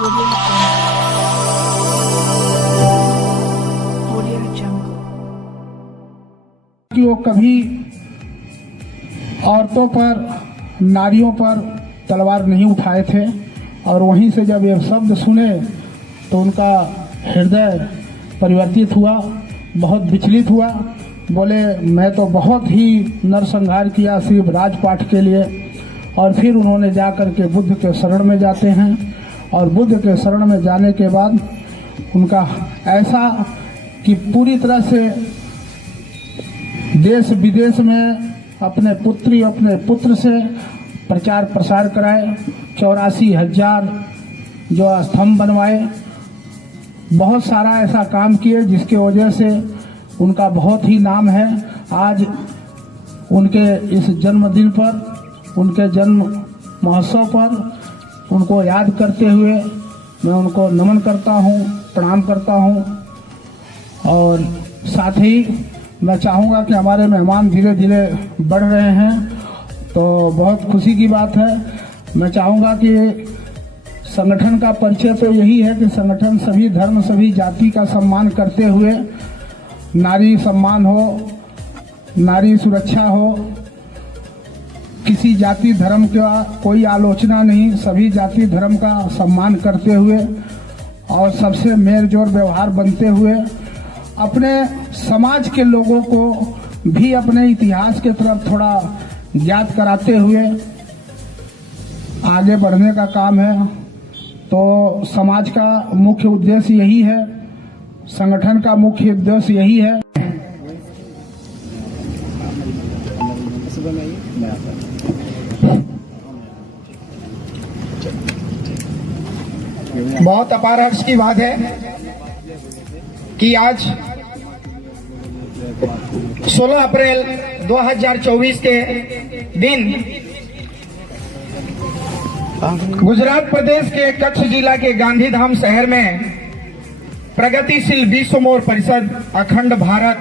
कि वो कभी औरतों पर, नारियों पर तलवार नहीं उठाए थे और वहीं से जब ये शब्द सुने तो उनका हृदय परिवर्तित हुआ, बहुत विचलित हुआ। बोले मैं तो बहुत ही नरसंहार किया सिर्फ राजपाट के लिए। और फिर उन्होंने जा कर के बुद्ध के शरण में जाते हैं और बुद्ध के शरण में जाने के बाद उनका ऐसा कि पूरी तरह से देश विदेश में अपने पुत्री अपने पुत्र से प्रचार प्रसार कराए, 84,000 जो स्तंभ बनवाए, बहुत सारा ऐसा काम किए जिसके वजह से उनका बहुत ही नाम है। आज उनके इस जन्मदिन पर, उनके जन्म महोत्सव पर उनको याद करते हुए मैं उनको नमन करता हूँ, प्रणाम करता हूँ। और साथ ही मैं चाहूँगा कि हमारे मेहमान धीरे धीरे बढ़ रहे हैं तो बहुत खुशी की बात है। मैं चाहूँगा कि संगठन का परिचय तो यही है कि संगठन सभी धर्म सभी जाति का सम्मान करते हुए नारी सम्मान हो, नारी सुरक्षा हो, किसी जाति धर्म का कोई आलोचना नहीं, सभी जाति धर्म का सम्मान करते हुए और सबसे मेलजोल व्यवहार बनते हुए अपने समाज के लोगों को भी अपने इतिहास के तरफ थोड़ा याद कराते हुए आगे बढ़ने का काम है। तो समाज का मुख्य उद्देश्य यही है, संगठन का मुख्य उद्देश्य यही है। बहुत अपार हर्ष की बात है कि आज 16 अप्रैल 2024 के दिन गुजरात प्रदेश के कच्छ जिला के गांधीधाम शहर में प्रगतिशील विश्व मौर्य परिषद अखंड भारत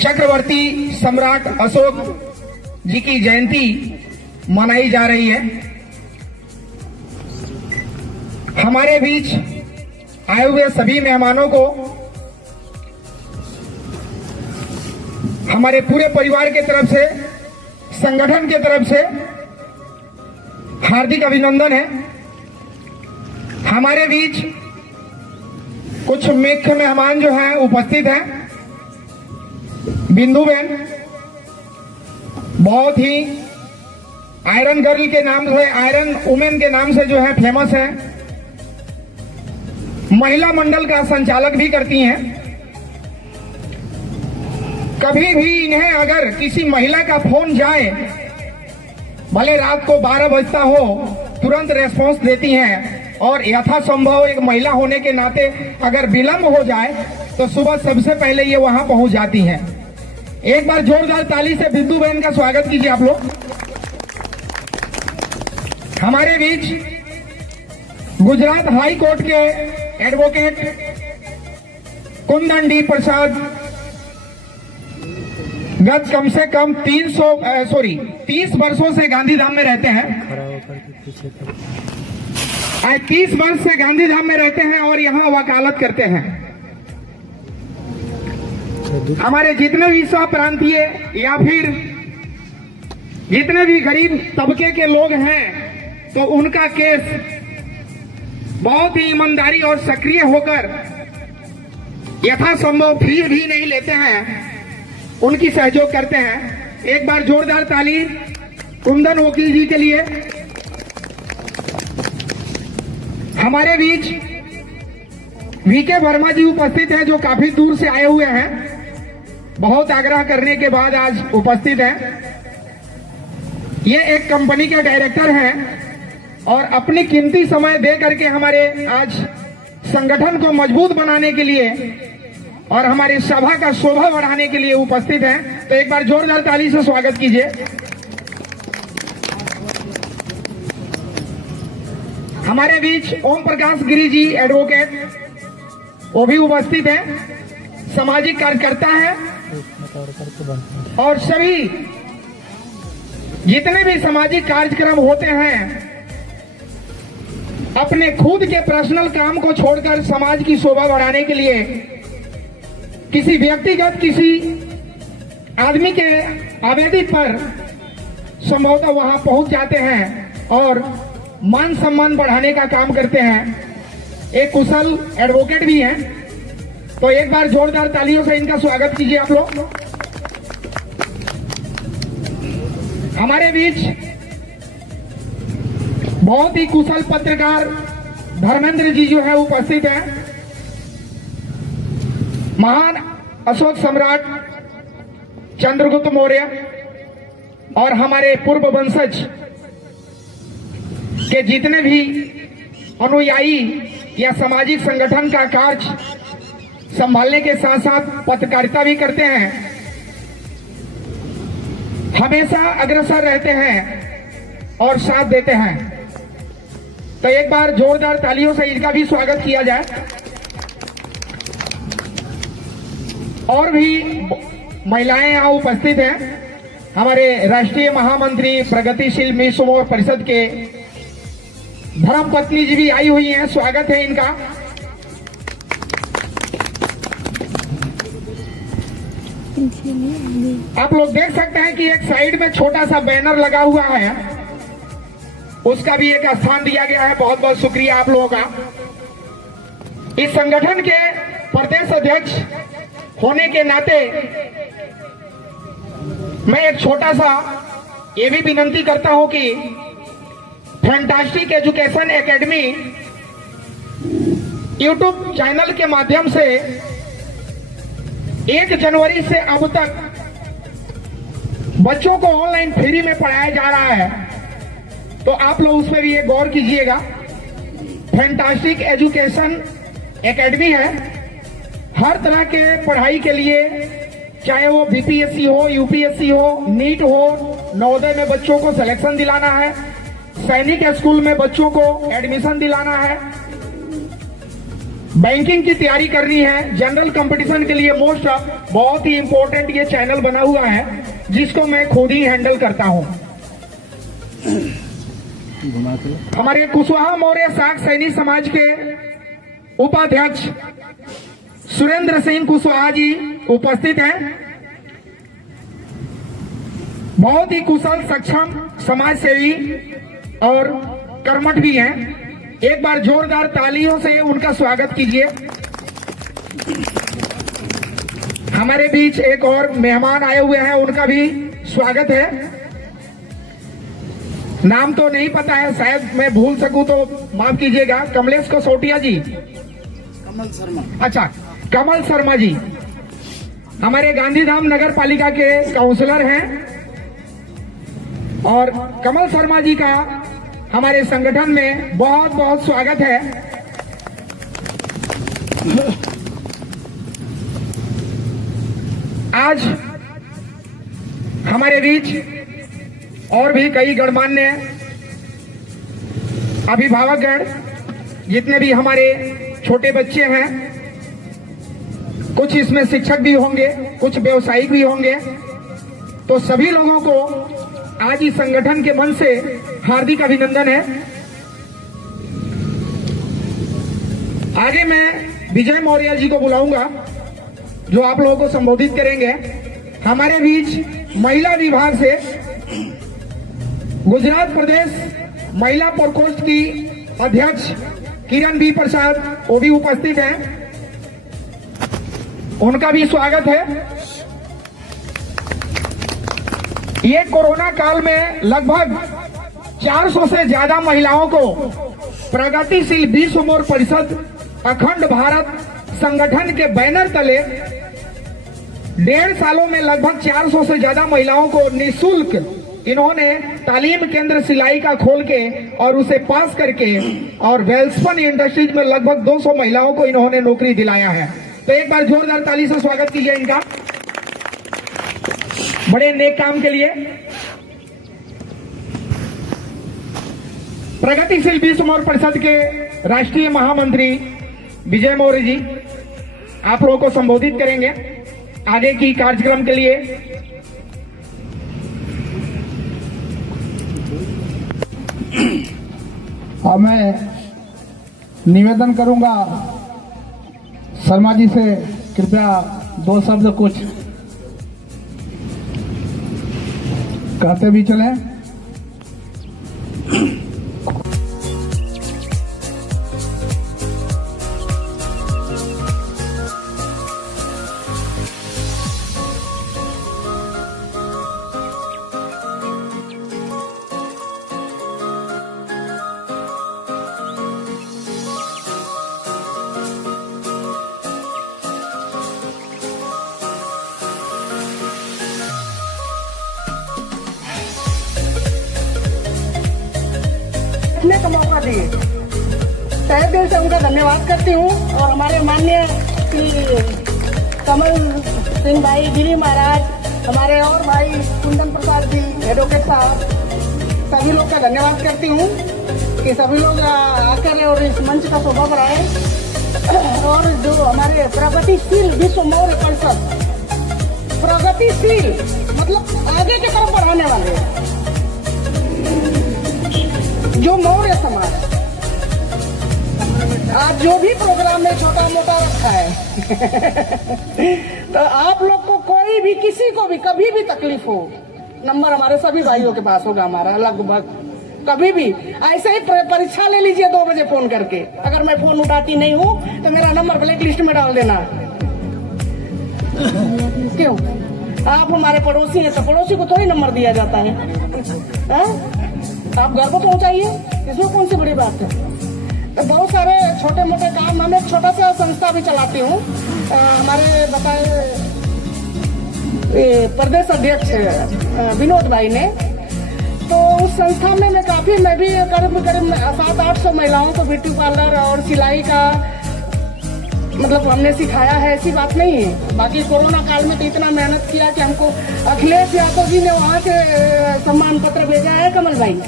चक्रवर्ती सम्राट अशोक जी की जयंती मनाई जा रही है। हमारे बीच आए हुए सभी मेहमानों को हमारे पूरे परिवार के तरफ से, संगठन के तरफ से हार्दिक अभिनंदन है। हमारे बीच कुछ मुख्य मेहमान जो हैं उपस्थित हैं। बिंदु बहन बहुत ही आयरन गर्ल के नाम से, आयरन वुमेन के नाम से जो है फेमस है, महिला मंडल का संचालक भी करती हैं। कभी भी इन्हें अगर किसी महिला का फोन जाए, भले रात को 12 बजता हो, तुरंत रेस्पॉन्स देती हैं और यथासंभव एक महिला होने के नाते अगर विलंब हो जाए तो सुबह सबसे पहले ये वहां पहुंच जाती हैं। एक बार जोरदार ताली से बिंदु बहन का स्वागत कीजिए आप लोग। हमारे बीच गुजरात हाई कोर्ट के एडवोकेट कुंदन डी प्रसाद गत कम से कम 30 वर्षों से गांधीधाम में रहते हैं। 30 वर्ष से गांधीधाम में रहते हैं और यहाँ वकालत करते हैं। हमारे जितने भी प्रांतीय या फिर जितने भी गरीब तबके के लोग हैं तो उनका केस बहुत ही ईमानदारी और सक्रिय होकर यथासंभव फीस भी नहीं लेते हैं, उनकी सहयोग करते हैं। एक बार जोरदार ताली कुंदन वकील जी के लिए। हमारे बीच वीके वर्मा जी उपस्थित हैं जो काफी दूर से आए हुए हैं, बहुत आग्रह करने के बाद आज उपस्थित हैं। ये एक कंपनी के डायरेक्टर हैं और अपनी कीमती समय दे करके हमारे आज संगठन को मजबूत बनाने के लिए और हमारी सभा का शोभा बढ़ाने के लिए उपस्थित हैं। तो एक बार जोरदार ताली से स्वागत कीजिए। हमारे बीच ओम प्रकाश गिरी जी एडवोकेट, वो भी उपस्थित हैं, सामाजिक कार्यकर्ता है और सभी जितने भी सामाजिक कार्यक्रम होते हैं अपने खुद के पर्सनल काम को छोड़कर समाज की शोभा बढ़ाने के लिए किसी व्यक्तिगत किसी आदमी के आवेदन पर संभवतः वहां पहुंच जाते हैं और मान सम्मान बढ़ाने का काम करते हैं। एक कुशल एडवोकेट भी हैं, तो एक बार जोरदार तालियों से इनका स्वागत कीजिए आप लोग। हमारे बीच बहुत ही कुशल पत्रकार धर्मेंद्र जी जो है उपस्थित हैं। महान अशोक सम्राट चंद्रगुप्त मौर्य और हमारे पूर्व वंशज के जितने भी अनुयायी या सामाजिक संगठन का कार्य संभालने के साथ साथ पत्रकारिता भी करते हैं, हमेशा अग्रसर रहते हैं और साथ देते हैं। तो एक बार जोरदार तालियों से इनका भी स्वागत किया जाए। और भी महिलाएं यहाँ उपस्थित हैं। हमारे राष्ट्रीय महामंत्री प्रगतिशील मिस मोर परिषद के धर्मपत्नी जी भी आई हुई हैं, स्वागत है इनका। आप लोग देख सकते हैं कि एक साइड में छोटा सा बैनर लगा हुआ है, उसका भी एक स्थान दिया गया है। बहुत बहुत शुक्रिया आप लोगों का। इस संगठन के प्रदेश अध्यक्ष होने के नाते मैं एक छोटा सा ये भी विनंती करता हूं कि fantastic education academy YouTube channel के माध्यम से 1 जनवरी से अब तक बच्चों को ऑनलाइन फ्री में पढ़ाया जा रहा है, तो आप लोग उस पर भी एक गौर कीजिएगा। फैंटास्टिक एजुकेशन एकेडमी है, हर तरह के पढ़ाई के लिए, चाहे वो बीपीएससी हो, यूपीएससी हो, नीट हो, नवोदय में बच्चों को सिलेक्शन दिलाना है, सैनिक स्कूल में बच्चों को एडमिशन दिलाना है, बैंकिंग की तैयारी करनी है, जनरल कंपटीशन के लिए मोस्ट बहुत ही इंपॉर्टेंट ये चैनल बना हुआ है, जिसको मैं खुद ही हैंडल करता हूं। हमारे कुशवाहा मौर्य शाक सैनिक समाज के उपाध्यक्ष सुरेंद्र सिंह कुशवाहा जी उपस्थित हैं। बहुत ही कुशल सक्षम समाज सेवी और कर्मठ भी हैं। एक बार जोरदार तालियों से उनका स्वागत कीजिए। हमारे बीच एक और मेहमान आए हुए हैं, उनका भी स्वागत है। नाम तो नहीं पता है, शायद मैं भूल सकूं तो माफ कीजिएगा। कमलेश कसोटिया जी, कमल शर्मा। अच्छा, कमल शर्मा जी हमारे गांधीधाम नगर पालिका के काउंसलर हैं, और कमल शर्मा जी का हमारे संगठन में बहुत बहुत स्वागत है। आज हमारे बीच और भी कई गणमान्य अभिभावकगण, जितने भी हमारे छोटे बच्चे हैं, कुछ इसमें शिक्षक भी होंगे, कुछ व्यवसायिक भी होंगे, तो सभी लोगों को आज इस संगठन के मन से हार्दिक अभिनंदन है। आगे मैं विजय मौर्य जी को बुलाऊंगा, जो आप लोगों को संबोधित करेंगे। हमारे बीच महिला विभाग से गुजरात प्रदेश महिला प्रकोष्ठ की अध्यक्ष किरण बी प्रसाद वो भी उपस्थित हैं, उनका भी स्वागत है। ये कोरोना काल में लगभग 400 से ज्यादा महिलाओं को प्रगतिशील विश्व मोर परिषद अखंड भारत संगठन के बैनर तले 1.5 सालों में लगभग 400 से ज्यादा महिलाओं को निःशुल्क इन्होंने तालीम केंद्र सिलाई का खोल के और उसे पास करके, और वेल्सपन इंडस्ट्रीज में लगभग 200 महिलाओं को इन्होंने नौकरी दिलाया है। तो एक बार जोरदार ताली से स्वागत कीजिए इनका, बड़े नेक काम के लिए। प्रगतिशील विश्व मोर परिषद के राष्ट्रीय महामंत्री विजय मौर्य जी आप लोगों को संबोधित करेंगे आगे की कार्यक्रम के लिए। और मैं निवेदन करूंगा शर्मा जी से, कृपया 2 शब्द कुछ कहते भी चलें। देखने का मौका दिए, तहे दिल से उनका धन्यवाद करती हूँ। और हमारे माननीय श्री कमल सिंह भाई, गिरी महाराज, हमारे और भाई कुंदन प्रसाद जी, एडवोकेट साहब, सभी लोग का धन्यवाद करती हूँ कि सभी लोग आकर और इस मंच का शोभा बढ़ाए। और जो हमारे प्रगतिशील विश्व मौर्य परिषद, प्रगतिशील मतलब आगे की तरफ बढ़ाने वाले जो मौर्य समाज, आज जो भी प्रोग्राम में छोटा मोटा रखा है तो आप लोग को कोई भी, किसी को भी कभी भी तकलीफ हो, नंबर हमारे सभी भाइयों के पास होगा। हमारा लगभग कभी भी ऐसे ही परीक्षा ले लीजिए 2 बजे फोन करके, अगर मैं फोन उठाती नहीं हूँ तो मेरा नंबर ब्लैक लिस्ट में डाल देना। क्यों? आप हमारे पड़ोसी हैं तो पड़ोसी को थोड़ी नंबर दिया जाता है, आप घर को पहुंचाइए, इसमें कौन सी बड़ी बात है। तो बहुत सारे छोटे मोटे काम, मैं एक छोटा सा संस्था भी चलाती हूँ। हमारे बताए प्रदेश अध्यक्ष विनोद भाई ने, तो उस संस्था में मैं भी करीब 700-800 महिलाओं को ब्यूटी पार्लर और सिलाई का मतलब हमने सिखाया है, ऐसी बात नहीं है। बाकी कोरोना काल में तो इतना मेहनत किया कि हमको अखिलेश यादव जी ने वहाँ से सम्मान पत्र भेजा है। कमल भाई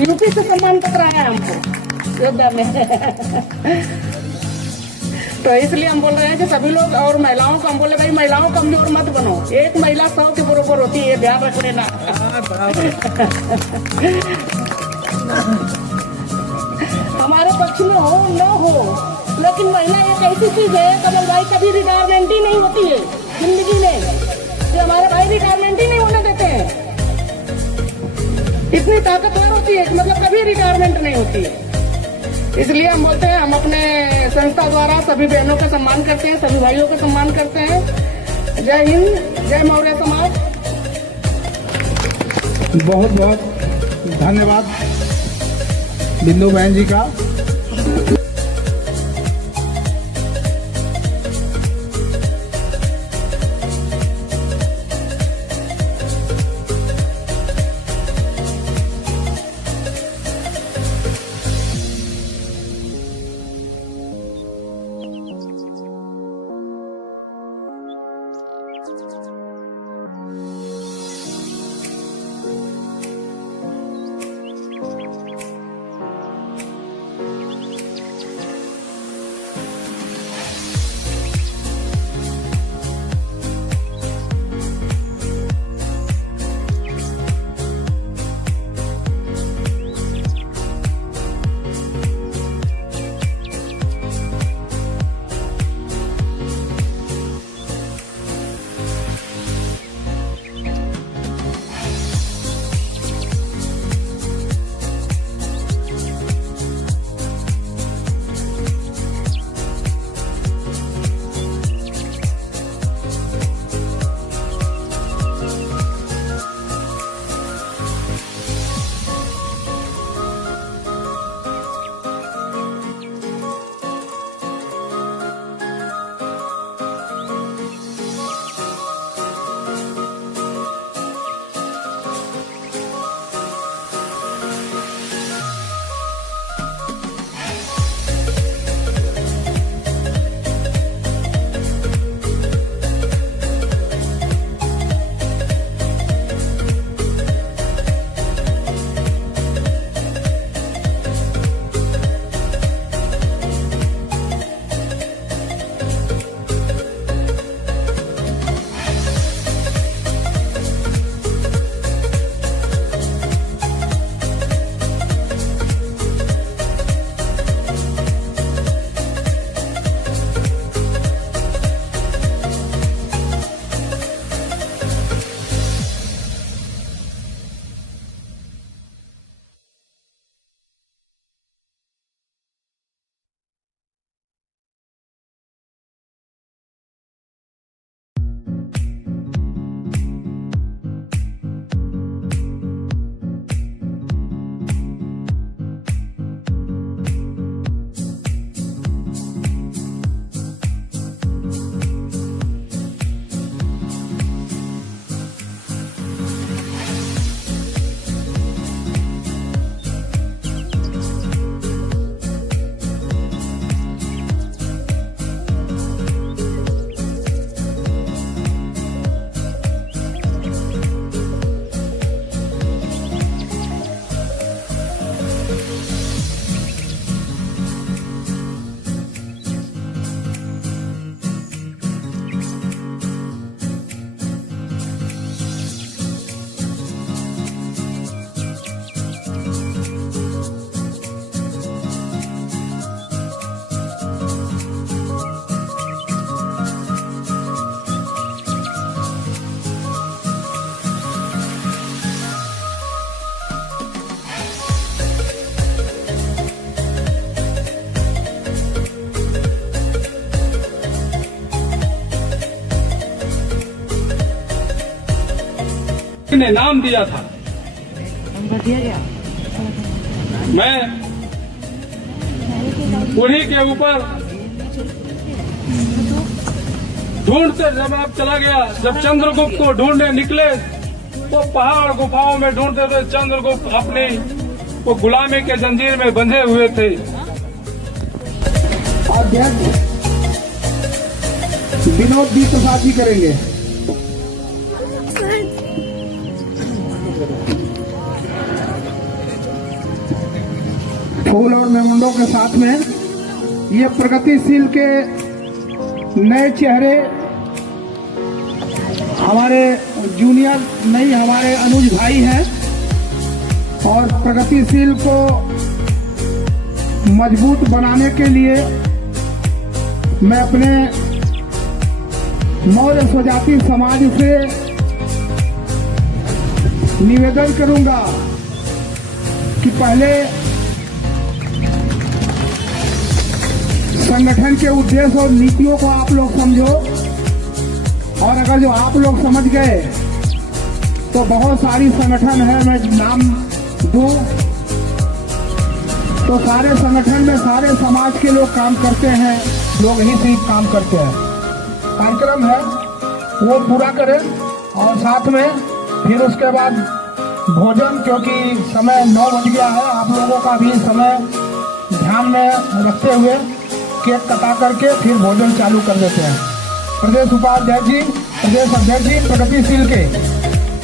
यूपी से सम्मान पत्र आया हमको योद्धा में तो इसलिए हम बोल रहे हैं कि सभी लोग और महिलाओं को हम बोले, भाई महिलाओं कमजोर मत बनो, एक महिला 100 के बराबर होती है, ध्यान रख लेना। हमारे पक्ष में हो न हो, लेकिन महिला एक ऐसी चीज है कमल भाई, कभी रिटायरमेंट ही नहीं होती है जिंदगी में, कि हमारे भाई रिटायरमेंट ही नहीं होने देते हैं। इतनी ताकतवर होती है कि मतलब कभी रिटायरमेंट नहीं होती है। इसलिए हम बोलते हैं, हम अपने संस्था द्वारा सभी बहनों का सम्मान करते हैं, सभी भाइयों का सम्मान करते हैं। जय हिंद, जय मौर्य समाज। बहुत बहुत धन्यवाद बिंदु बहन जी का। ने नाम दिया था। मैं उन्हीं के ऊपर ढूंढते जब आप चला गया, जब चंद्रगुप्त को ढूंढने निकले तो पहाड़ गुफाओं में ढूंढते थे। चंद्रगुप्त अपनी वो गुलामी के जंजीर में बंधे हुए थे। अध्यक्ष विनोद बी प्रसाद जी करेंगे। फूल और मेमोंडो के साथ में ये प्रगतिशील के नए चेहरे हमारे जूनियर नहीं, हमारे अनुज भाई हैं और प्रगतिशील को मजबूत बनाने के लिए मैं अपने मौर्य स्वजाति समाज से निवेदन करूंगा कि पहले संगठन के उद्देश्य और नीतियों को आप लोग समझो, और अगर जो आप लोग समझ गए तो बहुत सारी संगठन है, मैं नाम दूं तो सारे संगठन में सारे समाज के लोग काम करते हैं, लोग ही सिर्फ काम करते हैं। कार्यक्रम है वो पूरा करें और साथ में फिर उसके बाद भोजन, क्योंकि समय 9 बज गया है, आप लोगों का भी समय ध्यान में रखते हुए केक कटा करके फिर भोजन चालू कर देते हैं। प्रदेश उपाध्यक्ष जी, प्रदेश अध्यक्ष जी प्रगतिशील के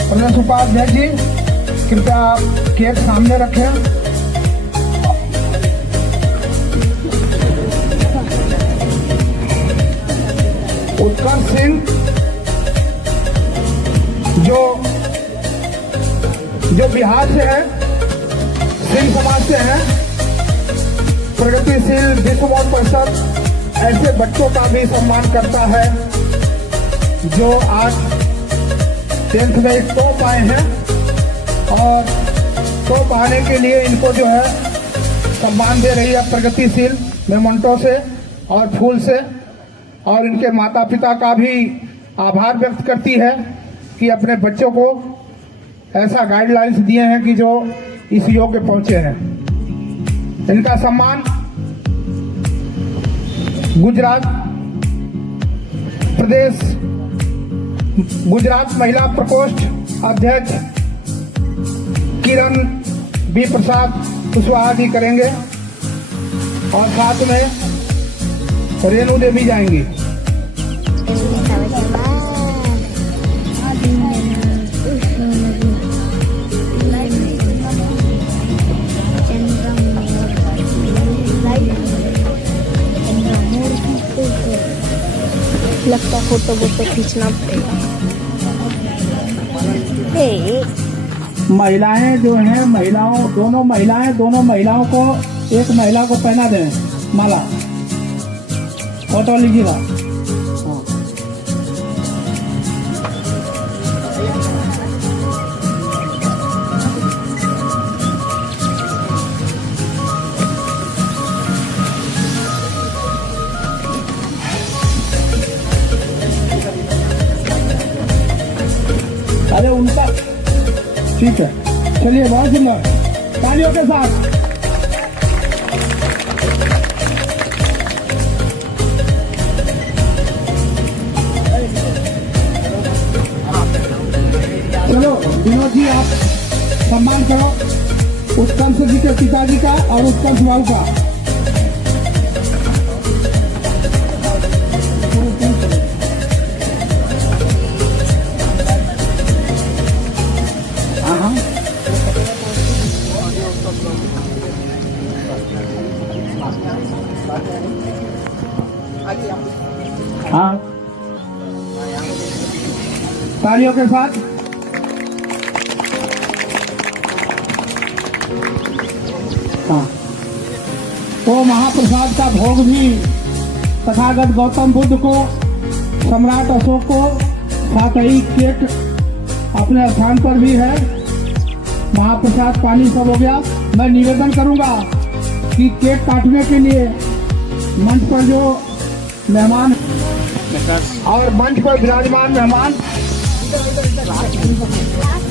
प्रदेश उपाध्यक्ष जी कृपया केक सामने रखें। उत्कर्ष सिंह जो बिहार से है, सिंह समाज से है, प्रगतिशील विश्व मौत परिषद ऐसे बच्चों का भी सम्मान करता है जो आज 10th में टॉप आए हैं, और टॉप आने के लिए इनको जो है सम्मान दे रही है प्रगतिशील मेमोंटो से और फूल से, और इनके माता पिता का भी आभार व्यक्त करती है कि अपने बच्चों को ऐसा गाइडलाइंस दिए हैं कि जो इस योग्य पहुंचे हैं। इनका सम्मान गुजरात प्रदेश गुजरात महिला प्रकोष्ठ अध्यक्ष किरण बी प्रसाद कुशवाहा जी करेंगे और साथ में रेणु देवी जाएंगी। लगता फोटो वोटो खींचना पड़ेगा। महिलाएं जो हैं, दोनों महिलाओं को एक महिला को पहना दें माला। फोटो लीजिएगा। अरे उनका ठीक है, चलिए बहुत सुंदर तालियों के साथ। चलो विनोद जी आप सम्मान करो उत्कर्ष जी के पिताजी का और उत्कर्ष बाबू का। हाँ तालियों के साथ। हाँ तो महाप्रसाद का भोग भी तथागत गौतम बुद्ध को, सम्राट अशोक को, साथ ही केक अपने स्थान पर भी है। महाप्रसाद पानी सब हो गया। मैं निवेदन करूंगा कि केक काटने के लिए मंच पर जो मेहमान और मंच पर विराजमान मेहमान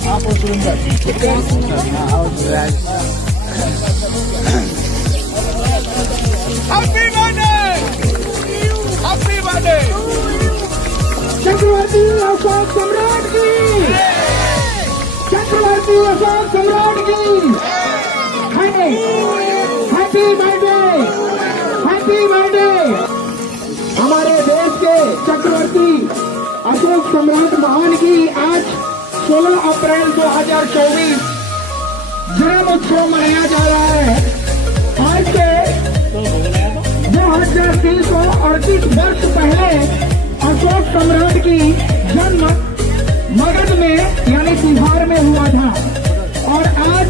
आप और Surendra happy birthday, happy birthday. चक्रवर्ती अशोक सम्राट की, चक्रवर्ती अशोक सम्राट की हैप्पी बर्थडे, हैप्पी बर्थडे। हमारे देश के चक्रवर्ती अशोक सम्राट महान की आज 16 अप्रैल 2024 जन्म उत्सव मनाया जा रहा है। आज से 2338 वर्ष पहले अशोक सम्राट की जन्म मगध में यानी बिहार में हुआ था और आज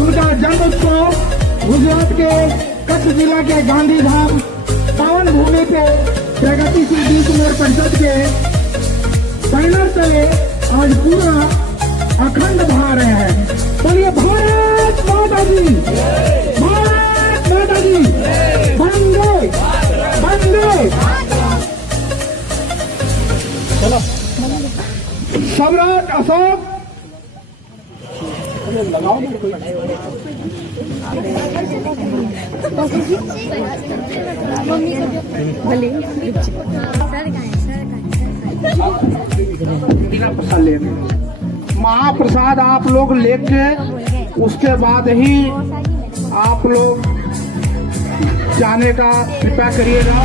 उनका जन्म उत्सव गुजरात के कच्छ जिला के गांधी धाम पावन भूमि पे प्रगतिशील बीस उम्र परिषद के बैनर तले आज पूरा अखंड भा रहे हैं। बोलिए भारत माता जी, भारत माता जी, वंदे वंदे। सम्राट अशोक महाप्रसाद आप लोग लेके उसके बाद ही आप लोग जाने का कृपया करिएगा।